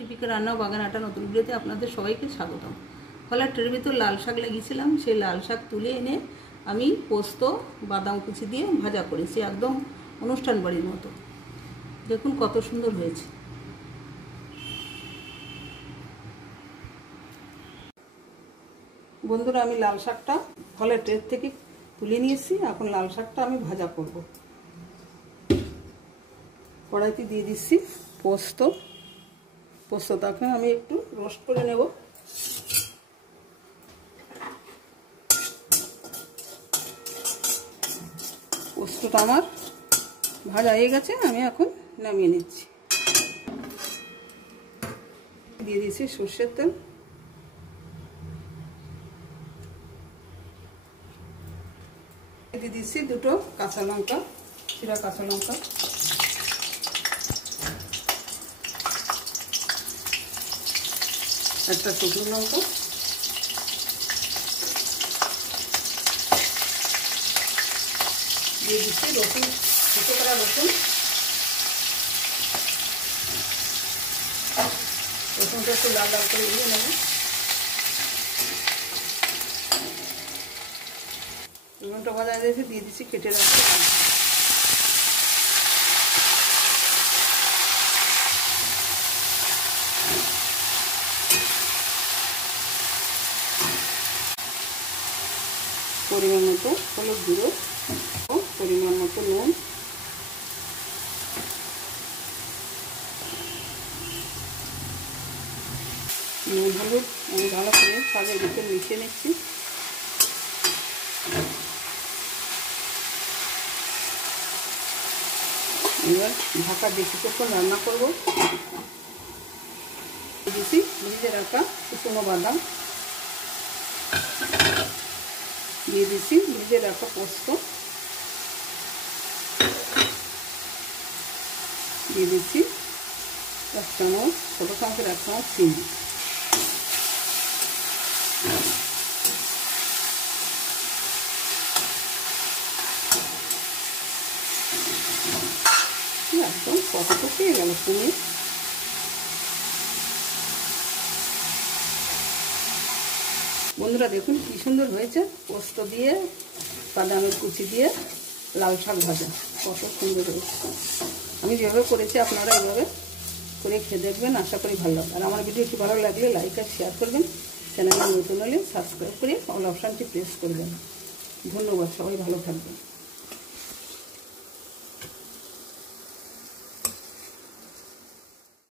দীপিকা রান্না ও বাগান আটা নতুন ভিডিওতে আপনাদের সবাইকে স্বাগতম। ফলার ট্রের ভিতর লাল শাক লাগিয়েছিলাম, সেই লাল শাক তুলে এনে আমি পোস্ত বাদাম কুচি দিয়ে ভাজা করেছি, একদম অনুষ্ঠান বাড়ির মতো। দেখুন কত সুন্দর হয়েছে। বন্ধুরা, আমি লাল শাকটা ফলের ট্রের থেকে তুলে নিয়েছি। এখন লাল শাকটা আমি ভাজা করব। কড়াইতে দিয়ে দিচ্ছি পোস্তটাকে আমি একটু রোস্ট করে নেব। পোস্তটা আমার ভাজা হয়ে গেছে, আমি এখন নামিয়ে নিচ্ছি। দিয়ে দিচ্ছি সর্ষের তেল, দিয়ে দিচ্ছি দুটো কাঁচা লঙ্কা, চিরা কাঁচা লঙ্কা, একটা শুকনো লঙ্কা, দিয়ে দিচ্ছি রসুন, ছোটো করা রসুন। রসুনটা একটু লাল লাল করে দিয়ে নেব। রসুনটা ভাজা হয়ে গেছে, দিয়ে দিচ্ছি কেটে রাখতে পরিমাণ মতো হলুদ গুঁড়ো ও পরিমাণ মতো নুন, হলুদ আমি ভালো করে শাকের ভিতরে মিশিয়ে নিচ্ছি। এবার ঢাকা দিয়ে কিছুক্ষণ রান্না করবো। দিয়েছি ভেজে রাখা শুকনো বাদাম, দিয়ে দিচ্ছি ভেজে রাখা পোস্ত, দিয়ে দিচ্ছি 1 চামচ ছোটো চামচের 1 চামচ চিনি। একদম কতটা পেয়ে গেল তুমি। বন্ধুরা দেখুন কি সুন্দর হয়েছে, পোস্ত দিয়ে বাদামের কুচি দিয়ে লাল শাক ভাজা, কত সুন্দর হয়েছে। আমি যেভাবে করেছি আপনারা এইভাবে করে খেয়ে দেখবেন, আশা করি ভালো লাগবে। আর আমার ভিডিওটি ভালো লাগলে লাইক আর শেয়ার করবেন, চ্যানেলে নতুন হলে সাবস্ক্রাইব করে অল অপশানটি প্রেস করবেন। ধন্যবাদ, সবাই ভালো থাকবেন।